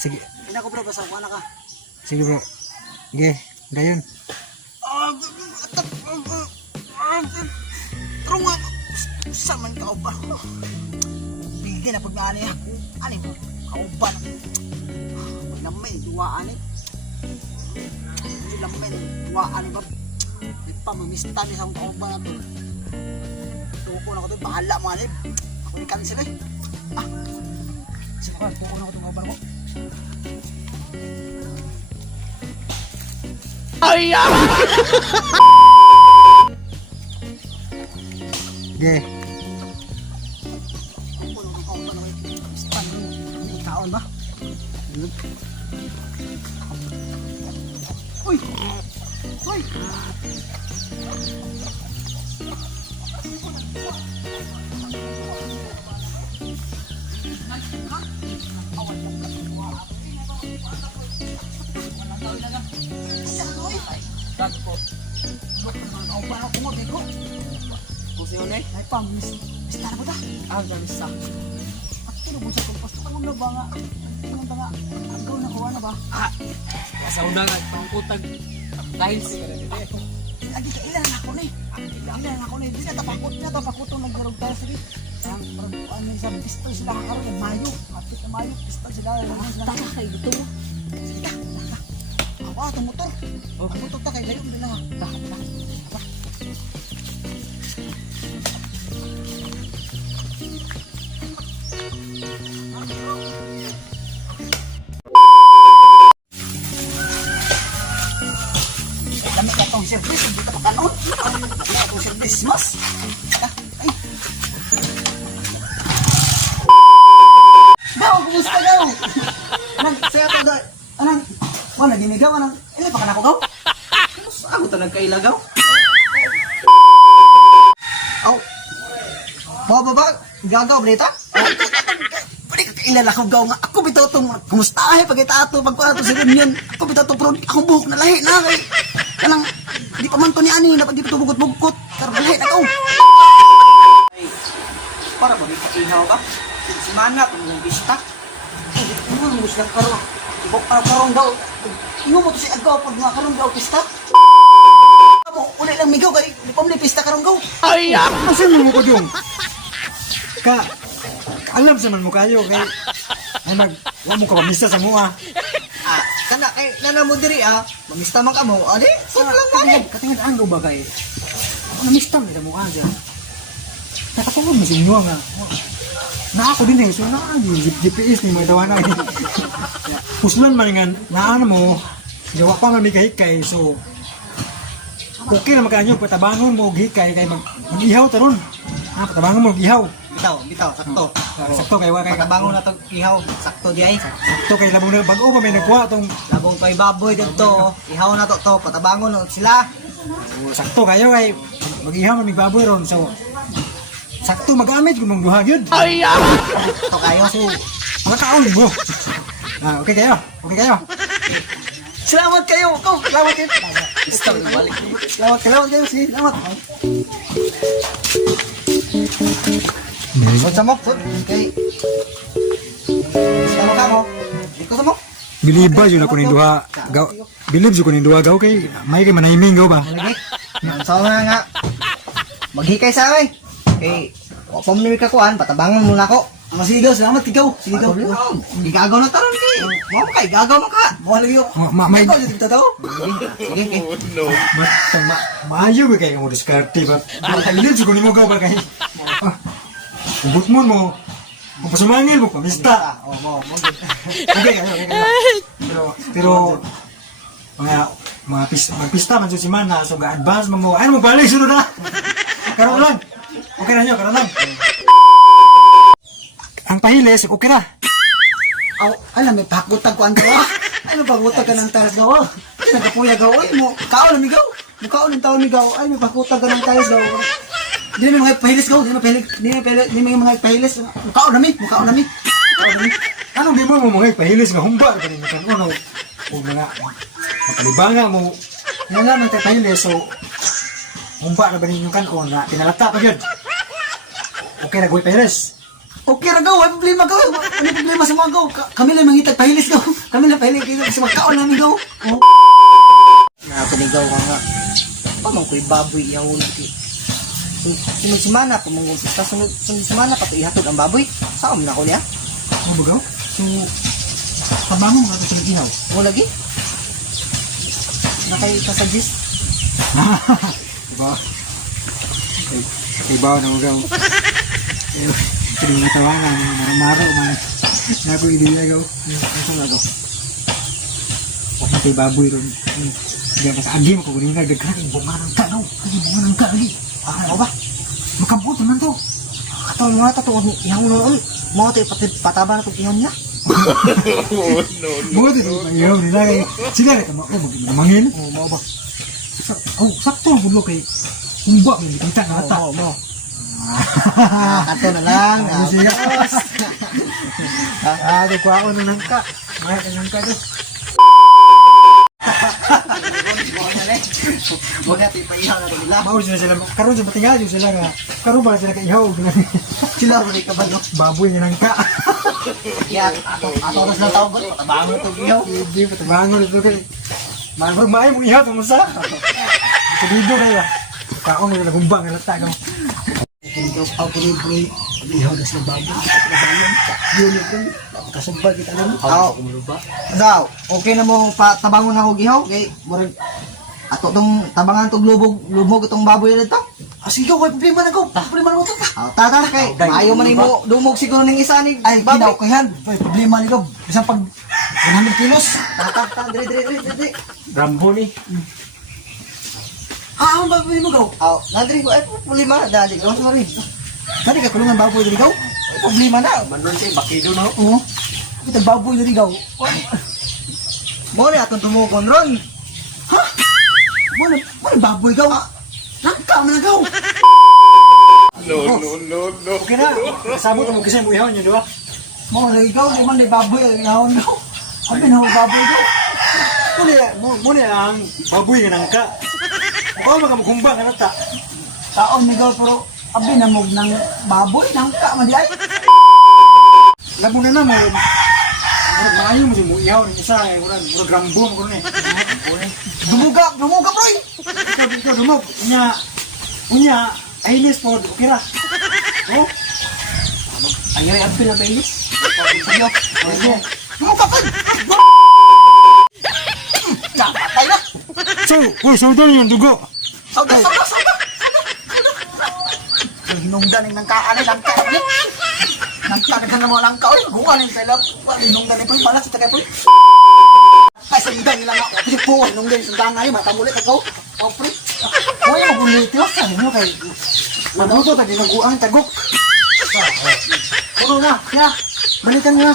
Sige. Hindi ako bro, basta kuha na ka. Sige bro. Sige, gayon. Pero nga, saman ka ba? Bigyan na pag-ani ako. Ani mo, kauban. May lamay, duwaan eh. May lamay, duwaan eh ba? May pamamista ni sa kauban na to. Tuko na ko to, bahala mo anib. Ako ni cancel eh. Sige ko, tuko na ko itong kauban ko. Sige. Ako na kauban ko. Pamamista ni ikaon ba? Uy! Uy! Ako ako mo dito. Kung siya na Ay pam, mista na po ta. Gamisa. At kino mo sa kumpas to kanong na ba nga? Kanong ba nga? Agaw na kuha na ba? Sa una nga, pangkutag. Tiles. Lagi ka ilan ako ni. Ilan ako ni. Di na tapakot tong nagdarog tayo sige. Ang ano sa pistol sila karon kay Mayo. Apit na Mayo, pistol sila. Taka kay dito mo. Sige ta. Ako atong motor. Ang motor ta kay Mayo din na. Lamig ka itong service, hindi ka makanon. Lamig ka itong service, mas. Ay. Gaw, kumusta gaw? Anang, saya to gaw. Anang, wala, ginigaw, anang, ilan pa ka na ako gaw? Ako ta nagkailagaw. Aw. Baba, gagaw, Brita? Pwede ka kailan ako gaw nga. Ako bitaw itong, kumusta ay, pagkita ato, pagkuha sa reunion. Ako bitaw itong, pero akong buhok na lahi na, kay. Kanang, di pa man to ni Ani, na pag di pa ito bugot-bugot. Pero lahi na ako. Para ba may ihaw ba? Si Mana, pang bista. Ano mo gusto ka karon? Ibok para karon daw. Ingo mo to si agaw pag nga karon daw pista. Amo uli lang migaw kay di pa mo pista karon gaw. Masa mo ko dong? Ka, alam sa man mo kayo kay ay wa mo ka pamista sa mua. Kana kay nana mo diri mamista man ka mo. Ali, sino lang man. Katingad ang ba kay? Ako namista mo sa mukha dyan. Nakatungod mo sa inyo nga. Na ako din so na GPS ni mga tawanan. Puslan man nga na ano mo, gawa pa man may kahikay so okay na magkanyo patabangon mo hikay kay mag-ihaw taron. Patabangon mo ihaw. Bitaw, sakto. Sakto kay wa kay Pagkabangon na tong ihaw, sakto di ay. sakto kay labong na bag-o pa may nagkuha tong Labong toy baboy dito. Ihaw na to patabangon na sila. sakto kayo kay mag-ihaw man may baboy ron so sakto magamit kung mong duha gyud. To kayo. So mga taon mo. Okay kayo. Okay kayo. Salamat kayo. Salamat kayo. Bista balik. Salamat kayo. Salamat. Sot sa mo, sot. Okay. Sama ka mo. Ikaw sa mo. Biliba yun ako ning duha. Bilib yun ko ning duha gaw kay may kay manahiming gaw ba. Lagi. Sama nga. Maghikay sa akin. Okay. O pamili ka kuan, patabangon muna ako. Masigaw, salamat ikaw. Sigaw. Igagaw na taron kay. Mo ka, igagaw mo ka. Mo lagi yo. May Ikaw dito daw. Sige. maayo ba kay mo diskarte ba. Bilib yun ko nimo gaw ba kay. Ubot mo pasumangil mo pamista. Mo. Okay kayo. Pero magpista man jud si Mana so ga-advance mo. Ano mo balik sunod na. Karon lang. Okay na nyo, karon lang. Ang pahilis, okay na. Aw, alam may pakutag ko ang gawa. Ano pakutag ka ng talas gawa? Nagkapuya gawa. Ay mo, kaon na migaw. Mukhaon ng taon migaw. Ay may pakutag ka ng talas gawa. Di na mga pahilis gawa. Di na mga pahilis. Mukhaon na mi. Anong di mo mga pahilis nga humba ka rin kan uno. O mga mapalibanga mo. Nga nga ng pahilis so humba na ba ninyo kan o na pinalata pa yun. Okay na gawin pahilis. Okay ra gaw, ay problema gaw. Ano problema sa mga gaw? Kami lang mangitag pahilis gaw. Kami lang pahilis kayo sa magkaon namin gaw. Oh. Nakapanigaw ka nga. Pamang ko'y baboy yaw lagi. Sunod semana, pamangumpis ka, sunod semana, pati ihatod ang baboy. Saan na ko niya? Ano ba gaw? So, pabangon nga ito sa ihaw. Mo lagi? Nakay-suggest? Diba? Ibaw na magaw. Hindi mga tawanan, mga maro, mga naku idilagaw. Ano nga gaw? Huwag natin baboy ron. Diyan pa sa agim ko, kunin ka, daghan, bunganang ka, no? Bunganang ka, lagi. Ano ba? Makabot naman to. Katawin mo na ito, ihaw noon. Mga tayo pataba na itong ihaw niya. Buti ito, ihaw nila kay, sila rin, magmangin. Oo, mo ba? Sakto ang bulo kay, kumba, may kita na ata. Mo. Kanto na lang. Siya. Ito ko ako nung nangka. Mahal ka nangka to. Huwag natin ipahihaw na nila. Bawas sila, karoon sa batingan sila nga. Karoon ba sila kaihaw? Sila rin ka ba, no? Baboy nga nangka. Yan, ato na tawag ko. Tabangan mo itong ihaw. Hindi, patabangan ito kay. Mangrog maayo mo ihaw, tumusa. Sa dito kaya. Kaon mo nagumbang nga lata. Ikaw, puli-puli. Ihaw na sila bago. Tabangan. Yun ito. Kasubal kita lang. Daw, okay na mo tabangon ako ihaw. Kay, murag, ato itong tabangan itong lumog itong baboy na ito. Sige, may problema na ko. Problema na ko ito. Tata, kay, maayo man mo lumog siguro ng isa ni Ay, baboy. ginaw ko yan. May problema nito. Isang pag 100 kilos. Tata, dire. Rambo ni. Ang baboy mo gaw? Nadiri ko, ay problema. Dali, gawas mo rin. Dali ka kulungan baboy dali gaw? Ay problema na. Manon siya, bakido na. Oo. Kita baboy dali gaw. Mo na atong tumukon ron. Ha? Mo na baboy gaw. Nangka man na gaw. No. Okay na. Kasabot mo kasi mo ihaw niyo, di ba? Mo na gaw, di man na baboy ang ihawon gaw. Abi na baboy gaw. Muna ang baboy nga nangka. O magamugumbang nga lata. Taon ni gaw pero abi na mo ng baboy nangka man di ay. Labo na na mo. Maayo mo mo ihaw ng isa eh. Murag rambo mo kuno eh. Dumuga boy. Ikaw dumog. Unya, ayos po. Okay ra. Oh? Ay ang pinabailis. Sayo. Okay. Dumuga boy. Patay na. So doon yung dugo. Sauda. Hinungdan ng nangkaan ay langka ni. Nangka na mo langka oy, guwan ni sila. Hinungdan ni pun balas kita kay pun. Ay sundang nila nga. Di po hinungdan sundang ay mata mulit ako. Oh pre. Oy, mabulit yun. Sabi mo kay... Mabuto, tagi naguang tagok. Puro na, siya. Balikan nga.